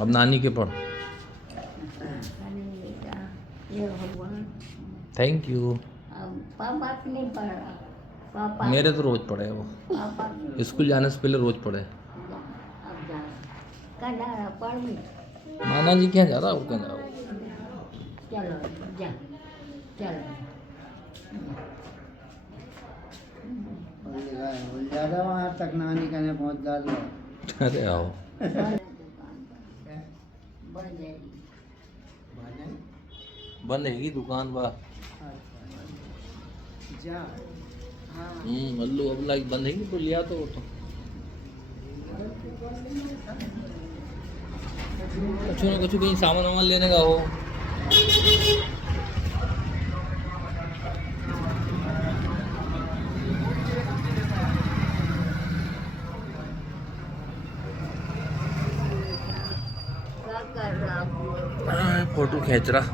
अब नानी के पढ़। ये भगवान थैंक यू। पापा नहीं पढ़ रहा। पापा मेरे तो रोज पढ़े वो, पापा स्कूल जाने से पहले रोज पढ़े। अब जा कहाँ जा रहा पढ़ भी। नाना जी क्या जा रहा वो, क्या जा रहा चलो जा चलो ज़्यादा वहाँ तक नानी कहने पहुँच जाता। अरे आओ बनेगी दुकान बा। जा हाँ अल्लू अब लाइक बंधेगी तो लिया तो कुछ ना कुछ कहीं सामान वामान लेने का हो। क्या कर रहा फोटो खींच रहा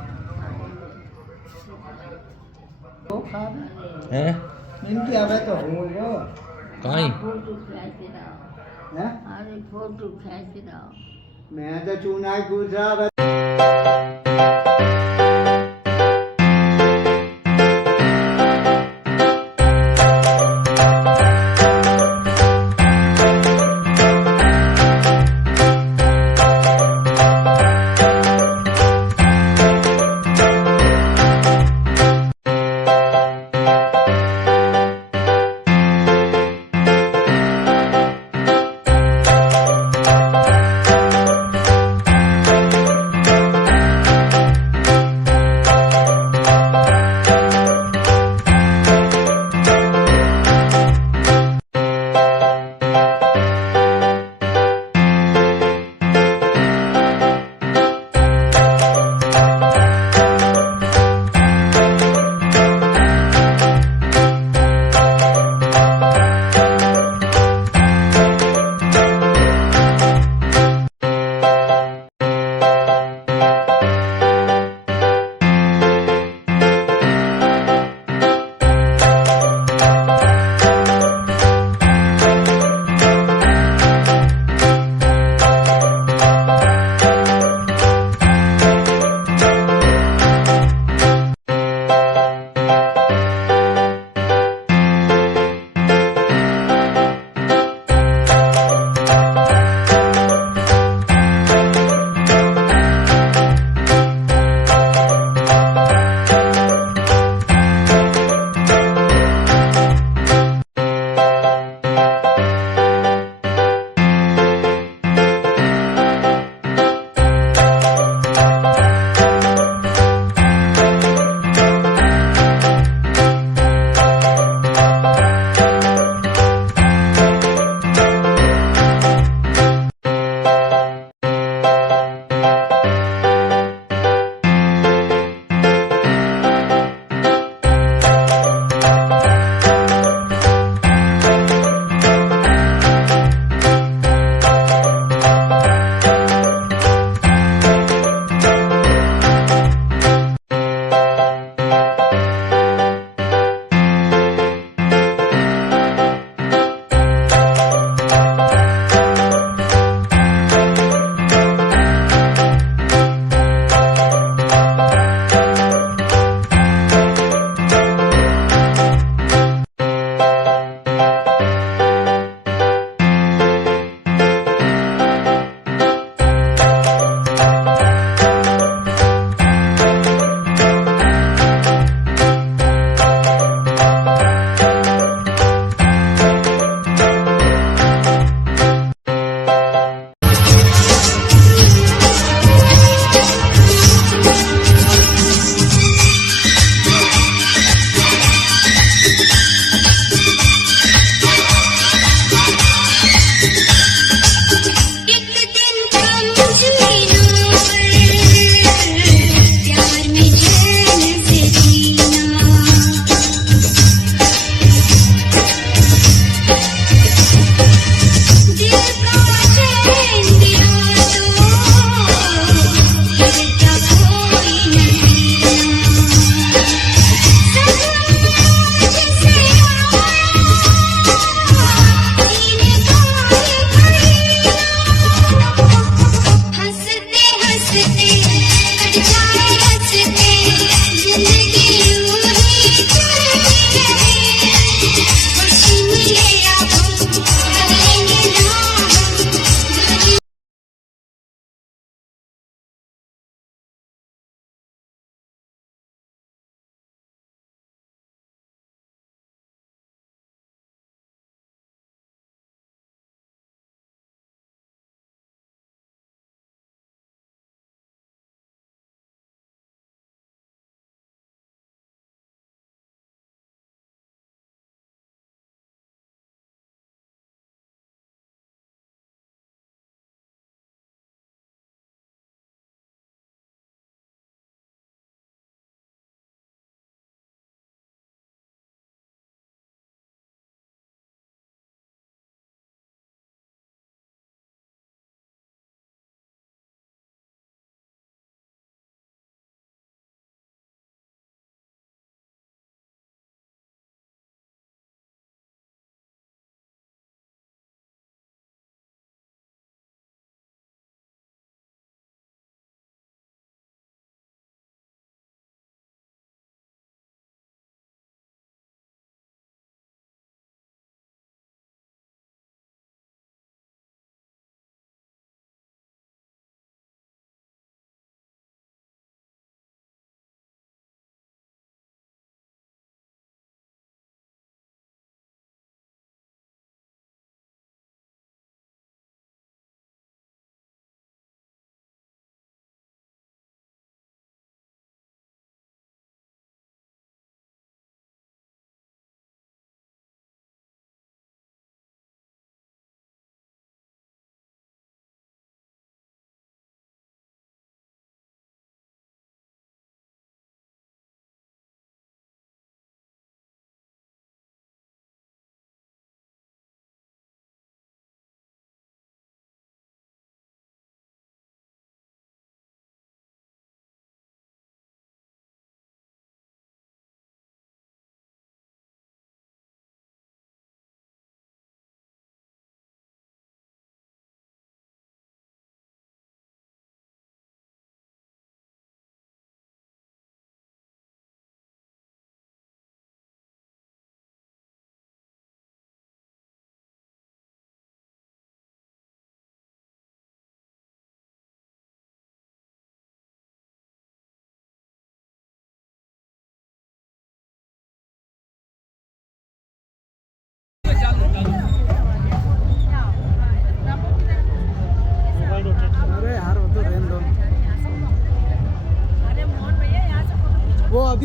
वो खा है। इनकी आवे तो हूँ जो कहीं फोटो खींच रहा। है अरे फोटो खींच रहा। मैं तो चूना कूद रहा।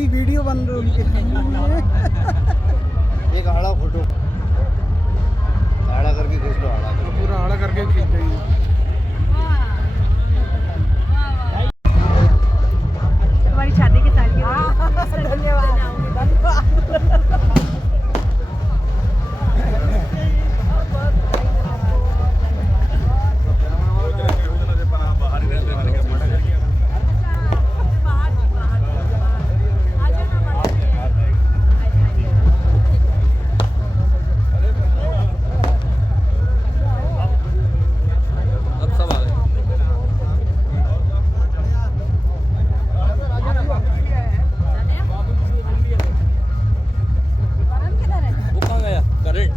की वीडियो बन रही है एक आड़ा फोटो आड़ा करके खींच लो, आड़ा करके। पूरा आड़ा करके खींच देंगे। हमारी शादी की सालगिरह। धन्यवाद। अब सब आ गए। वो कहाँ गया करंट?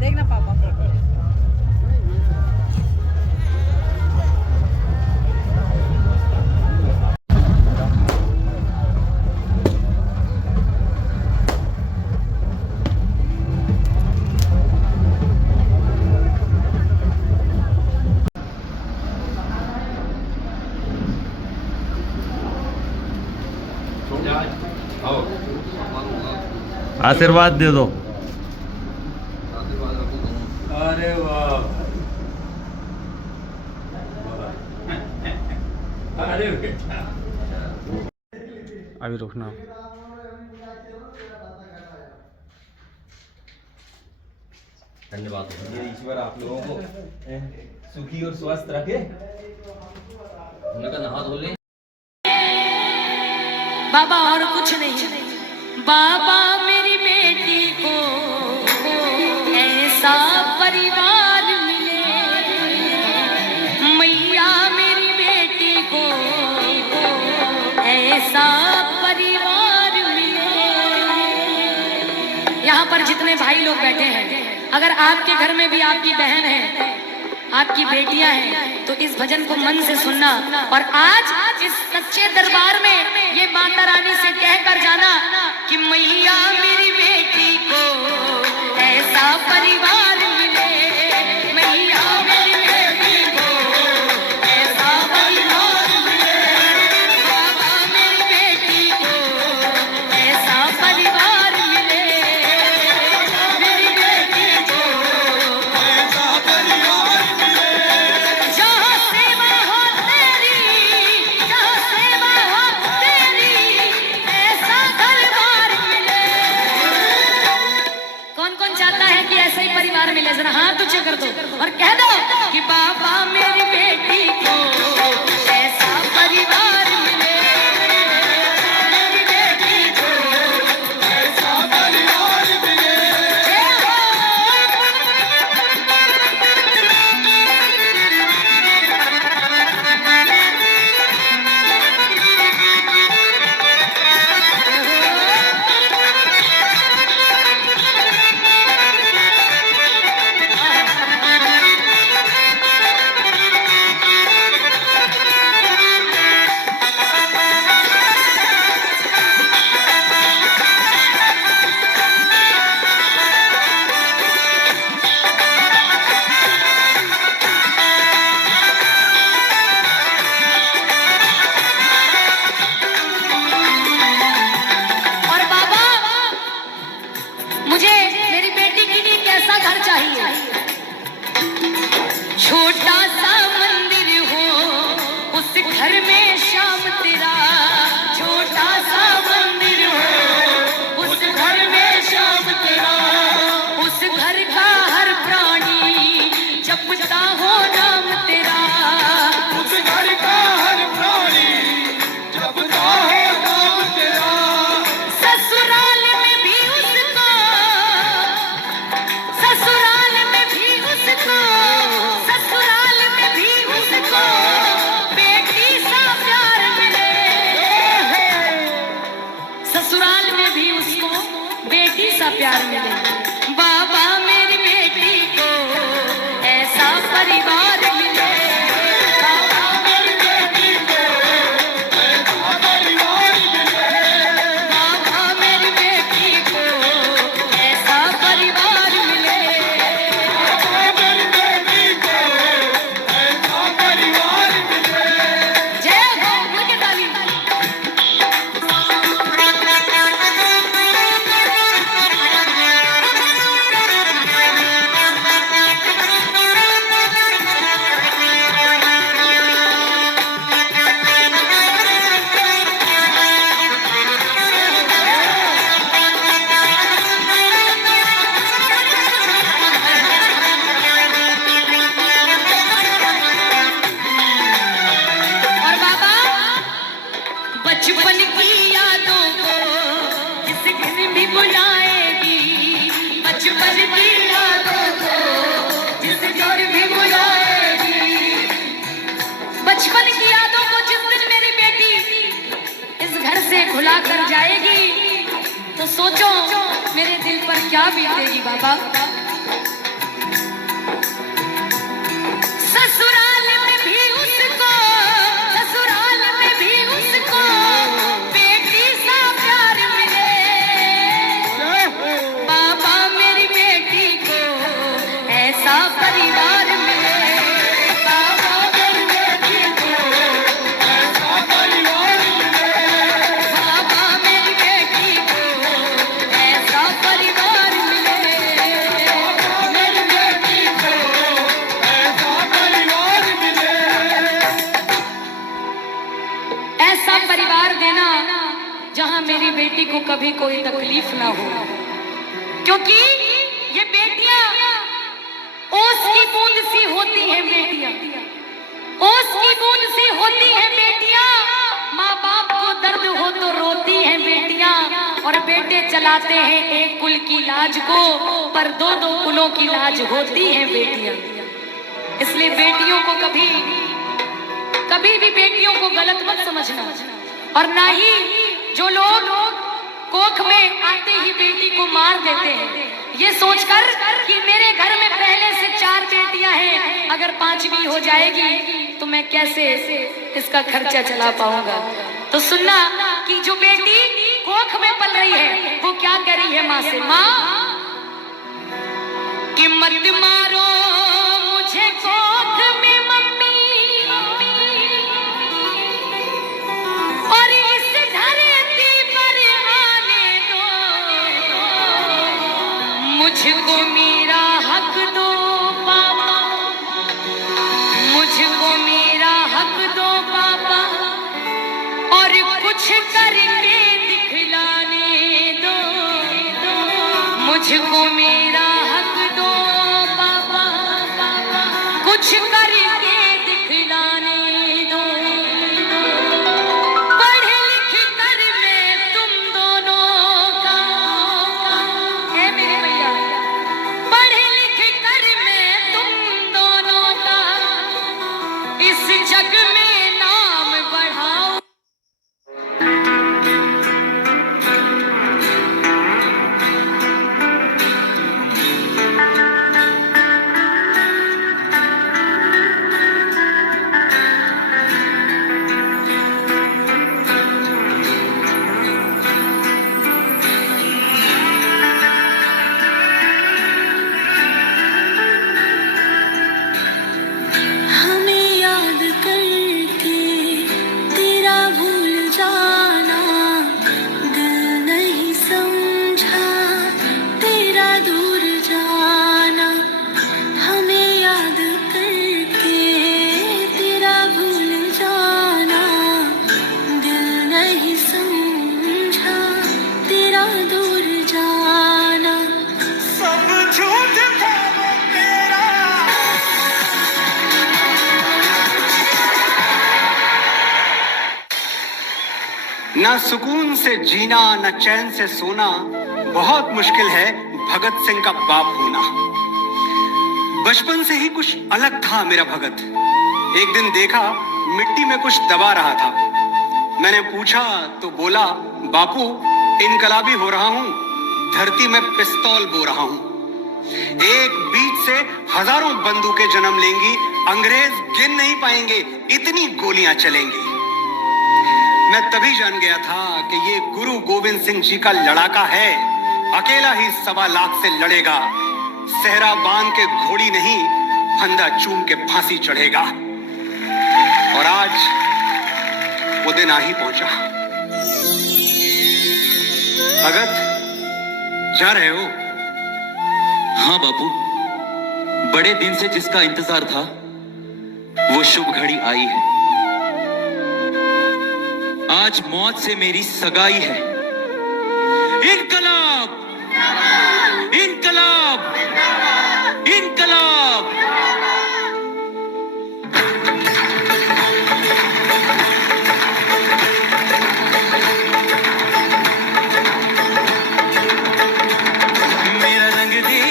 देखना पापा आओ। आशीर्वाद दे दो। आशीर्वाद रखो तुम। अरे वाह, अरे बेटा अभी रुकना। धन्यवाद। ये ईश्वर आप लोगों को सुखी और स्वस्थ रखे। हमने कहा नहा धो ले। बाबा और कुछ नहीं, बाबा मेरी बेटी को ऐसा परिवार मिले, मैया मेरी बेटी को ऐसा परिवार मिले। यहाँ पर जितने भाई लोग बैठे हैं, अगर आपके घर में भी आपकी बहन है, आपकी बेटियां हैं, तो इस भजन को मन से सुनना और आज इस सच्चे दरबार में ये माता रानी से कहकर जाना कि मैया मेरी बेटी को ऐसा परिवार मिले, मैया मेरी बेटी को ऐसा परिवार मिले, बाबा मेरी बेटी को ऐसा परिवार मिले, मेरी बेटी को ऐसा परिवार मिले। जहाँ सेवा हो तेरी, जहाँ सेवा हो तेरी, ऐसा घर-बार मिले। कौन कौन चाहता है कि ऐसा ही परिवार मिले? जरा हाथ ऊंचे कर दो और कह दो कि बाबा मेरी बेटी को ऐसा परिवार मिले, मेरी बेटी को ऐसा परिवार मिले। जय हो। और बाबा मुझे मेरी बेटी के लिए कैसा घर चाहिए? छोटा सा मंदिर हो, उस घर में श्याम तेरा, छोटा सा मंदिर हो, उस घर में श्याम तेरा, उस घर का हर प्राणी जपता हो नाम तेरा, उस घर का हर प्राणी जपता हो नाम तेरा। ससुराल में भी उसको, ससुराल में भी उसको, ससुराल में भी उसको बेटी सा प्यार मिले, ससुराल में भी उसको बेटी सा प्यार मिले। बाबा मेरी बेटी को ऐसा परिवार मिले, बाबा मेरी बेटी को ऐसा परिवार मिले, बाबा मेरी बेटी को ऐसा परिवार मिले, बाबा मेरी बेटी को ऐसा परिवार मिले। जय बचपन की यादों को जिस दिन भी बुलाएगी, बचपन की यादों को जिस दिन मेरी बेटी इस घर से भुला कर जाएगी, तो सोचो मेरे दिल पर क्या बीतेगी बाबा। ससुराल में भी उसको, ससुराल में भी उसको बेटी सा प्यार मिले, बाबा मेरी बेटी को ऐसा परिवार मिले, बाबा मेरी बेटी को ऐसा परिवार मिले, बाबा मेरी बेटी को ऐसा परिवार मिले, मेरी बेटी को ऐसा परिवार मिले। ऐसा परिवार देना जहां मेरी बेटी को कभी कोई तकलीफ ना हो, क्योंकि ये बेटियां ओस की बूंद सी होती हैं, बेटियां ओस की बूंद सी होती हैं बेटियां, माँ बाप को दर्द हो तो रोती हैं बेटियां, और बेटे चलाते हैं एक कुल की लाज को, पर दो दो कुलों की लाज होती हैं बेटियां। इसलिए बेटियों को कभी भी बेटियों को गलत मत समझना, और ना ही जो लोग कोख में आते ही बेटी को मार देते हैं ये सोचकर कि मेरे घर में पहले से 4 बेटियां हैं, अगर 5वीं हो जाएगी तो मैं कैसे इसका खर्चा चला पाऊंगा। तो सुनना कि जो बेटी कोख में पल रही है वो क्या कह रही है माँ से, माँ कि मत मारो मुझे कोख में मम्मी, और इस धरती पर आने दो, मुझको मेरा हक दो पापा, मुझको मेरा हक दो पापा, और कुछ करके दिखलाने दो, मुझको मेरा हक दो पापा, कुछ करके दिखलाने दो। पढ़ लिख कर मैं तुम दोनों का, है मेरे भैया, पढ़ लिख कर मैं तुम दोनों का इस जग में नाम बढ़ाऊं। हमें याद करके तेरा भूल जाना, दिल नहीं समझा तेरा दूर जाना, हमें याद करके तेरा भूल जाना, दिल नहीं समझा तेरा दूर जाना। सब झूठ था वो तेरा, ना सुकून से जीना न चैन से सोना, बहुत मुश्किल है भगत सिंह का बाप होना। बचपन से ही कुछ अलग था मेरा भगत, एक दिन देखा मिट्टी में कुछ दबा रहा था, मैंने पूछा तो बोला बापू इनकलाबी हो रहा हूँ, धरती में पिस्तौल बो रहा हूँ। एक बीज से हजारों बंदूकें जन्म लेंगी, अंग्रेज गिन नहीं पाएंगे इतनी गोलियां चलेंगी। मैं तभी जान गया था कि ये गुरु गोविंद सिंह जी का लड़ाका है, अकेला ही 1.25 लाख से लड़ेगा, सहरा बांध के घोड़ी नहीं फंदा चूम के फांसी चढ़ेगा। और आज वो दिन आ ही पहुंचा। भगत जा रहे हो? हाँ बापू, बड़े दिन से जिसका इंतजार था वो शुभ घड़ी आई है। आज मौत से मेरी सगाई है। इनकलाब, इनकलाब, इनकलाब। मेरा रंग दे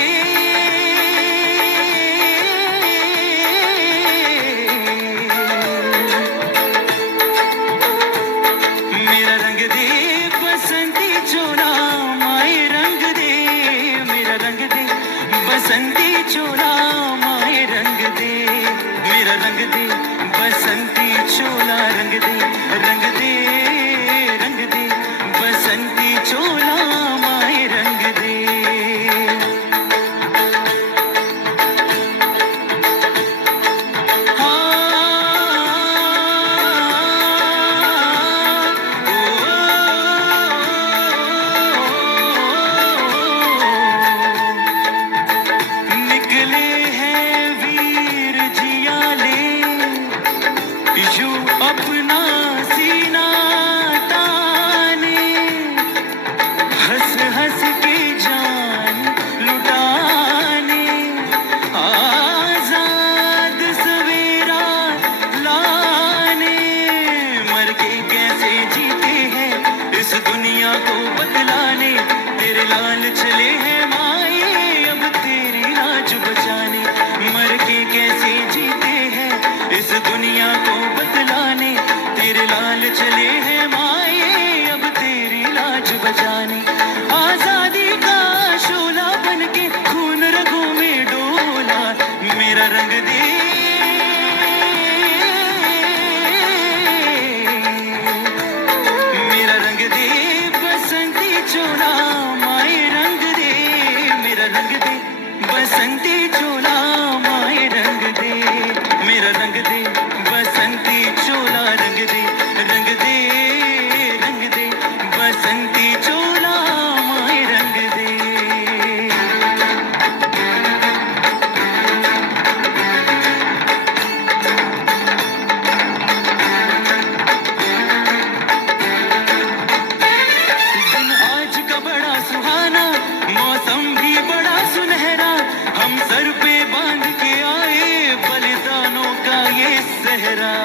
बसंती चोला माए रंग दे, मेरा रंग दे बसंती चोला, रंग दे रंग दे रंग दे बसंती चोला माए रंग दे। निकले हैं वीर जियाले यूं अपना सीना ताने, हंस हंस के जान लुटाने, आजाद सवेरा लाने। मर के कैसे जीते हैं इस दुनिया को बतलाने, तेरे लाल चले हैं माए अब तेरी लाज बचाने। मर के कैसे जीते हैं इस दुनिया को बतलाने, तेरे लाल चले हैं माए अब तेरी लाज बचाने। आजादी का शोला बन के खून रगों में डोला, मेरा रंग दे मेरा रंग दे बसंती चोला माए रंग दे, मेरा रंग दे बसंती चोला माए रंग दे, मेरा रंग दे बसंती चोला, रंग दे रंग दे रंग दे बसंती चोला माए रंग दे। दिन आज का बड़ा सुहाना, मौसम भी बड़ा सुनहरा, हम सर पे बांध के आए बलिदानों का ये सहरा।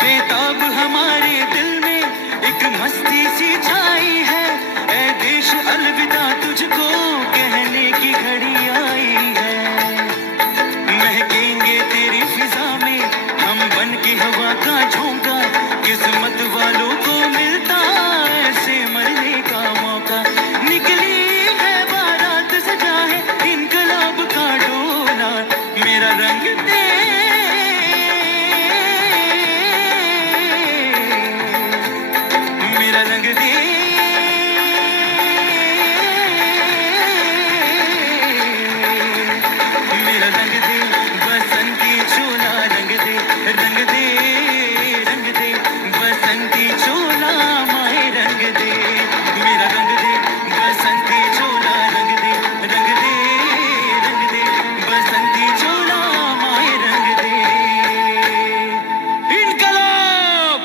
बेताब हमारे दिल में एक मस्ती सी छाई है, ऐ देश अलविदा तुझको कहने की घड़ी आई है। महकेंगे तेरी फिजा में हम बन के हवा का झोंका, किस्मत वालों को मिलता ऐसे मरने का मौका। निकली है बारात सजा है इनकलाब का डोला, मेरा रंग दे मेरा रंग दे मेरा रंग दे बसंती चोला, रंग दे रंग दे रंग दे बसंती चोला माए रंग दे, मेरा रंग दे बसंती चोला, रंग दे रंग दे रंग दे बसंती चोला माए रंग दे। इनकलाब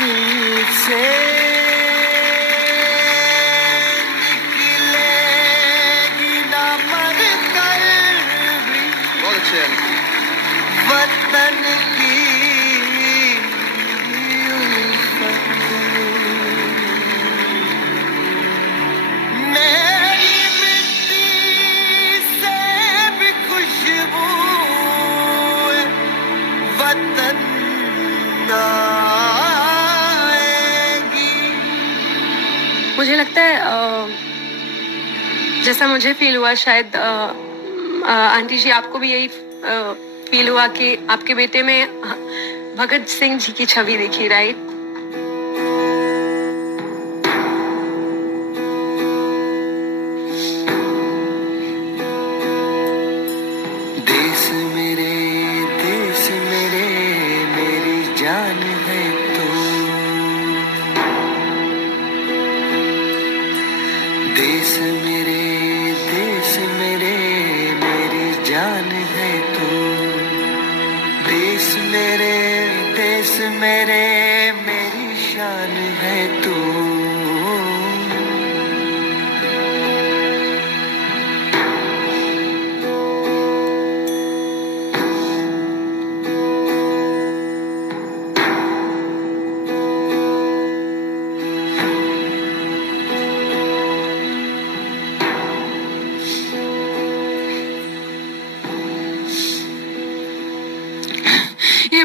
दिल से निकलेगी ना मर कर भी, बहुत अच्छे वतन की उल्फत। मेरी मिट्टी से भी खुशबू वतन आएगी। मुझे लगता है जैसा मुझे फील हुआ, शायद आंटी जी आपको भी यही फील हुआ कि आपके बेटे में भगत सिंह जी की छवि दिखी, राइट? देश मेरे मेरी जान है तू, देश मेरे मेरी जान है तू, देश मेरे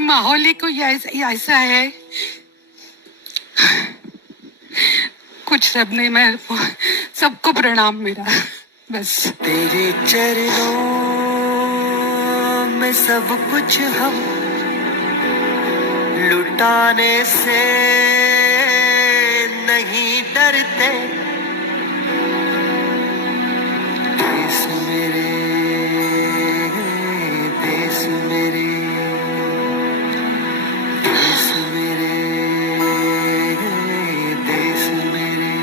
माहौल ही कोई ऐसा है, कुछ सब नहीं। मैं सबको प्रणाम मेरा, बस। तेरे चरणों में सब कुछ हम लुटाने से नहीं डरते। देश मेरे, देश मेरे, देश मेरे, देश मेरे।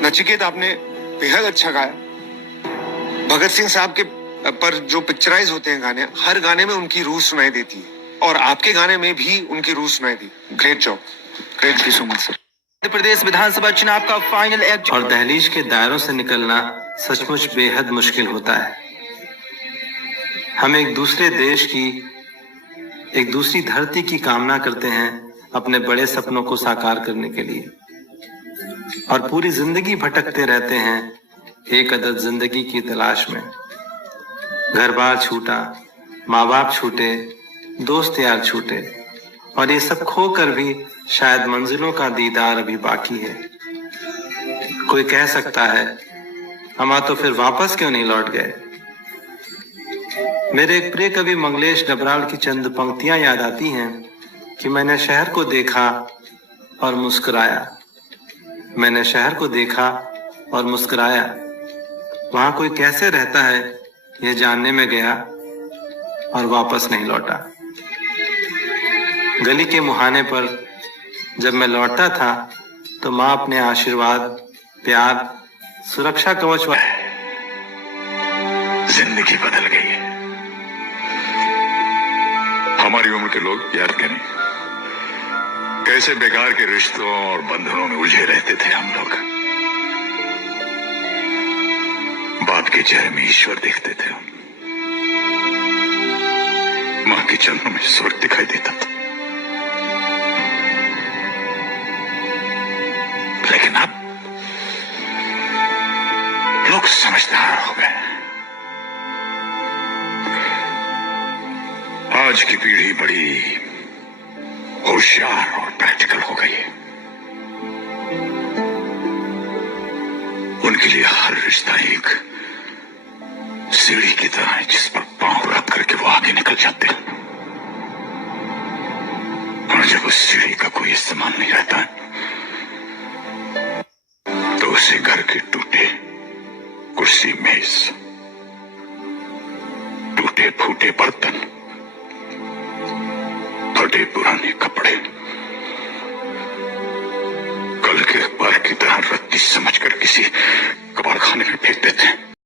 नचिकेत, आपने बेहद अच्छा गाया। भगत सिंह साहब के पर जो पिक्चराइज होते हैं गाने, हर गाने में उनकी रूह सुनाई देती है, और आपके गाने में भी उनकी रूह सुनाई दी। Great job, great you so much sir. Madhya Pradesh विधानसभा चुनाव का फाइनल एक्ट और दहलीज के दायरों से निकलना सचमुच बेहद मुश्किल होता है। हम एक दूसरे देश की, एक दूसरी धरती की कामना करते हैं अपने बड़े सपनों को साकार करने के लिए, और पूरी जिंदगी भटकते रहते हैं एक अदद जिंदगी की तलाश में। घर बार छूटा, माँ बाप छूटे, दोस्त यार छूटे, और ये सब खोकर भी शायद मंजिलों का दीदार अभी बाकी है। कोई कह सकता है, हम तो फिर वापस क्यों नहीं लौट गए। मेरे एक प्रिय कवि मंगलेश डबराल की चंद पंक्तियां याद आती हैं कि मैंने शहर को देखा और मुस्कुराया, मैंने शहर को देखा और मुस्कुराया। वहां कोई कैसे रहता है यह जानने में गया और वापस नहीं लौटा। गली के मुहाने पर जब मैं लौटता था तो माँ अपने आशीर्वाद, प्यार, सुरक्षा कवच। जिंदगी बदल गई है। हमारी उम्र के लोग याद करें कैसे बेकार के रिश्तों और बंधनों में उलझे रहते थे हम लोग। बाप के चेहरे में ईश्वर देखते थे हम, मां के चरणों में स्वर्ग दिखाई देता था। लेकिन अब लोग समझदार हो गए। आज की पीढ़ी बड़ी होशियार और प्रैक्टिकल हो गई है। उनके लिए हर रिश्ता एक सीढ़ी की तरह है जिस पर पांव रख करके वो आगे निकल जाते हैं, और जब उस सीढ़ी का कोई इस्तेमाल नहीं रहता है तो उसे घर के टूटे कुर्सी, मेज, टूटे फूटे बर्तन, फटे पुराने कपड़े, कल के अखबार की तरह रत्ती समझकर किसी कबाड़खाने में फेंक देते हैं।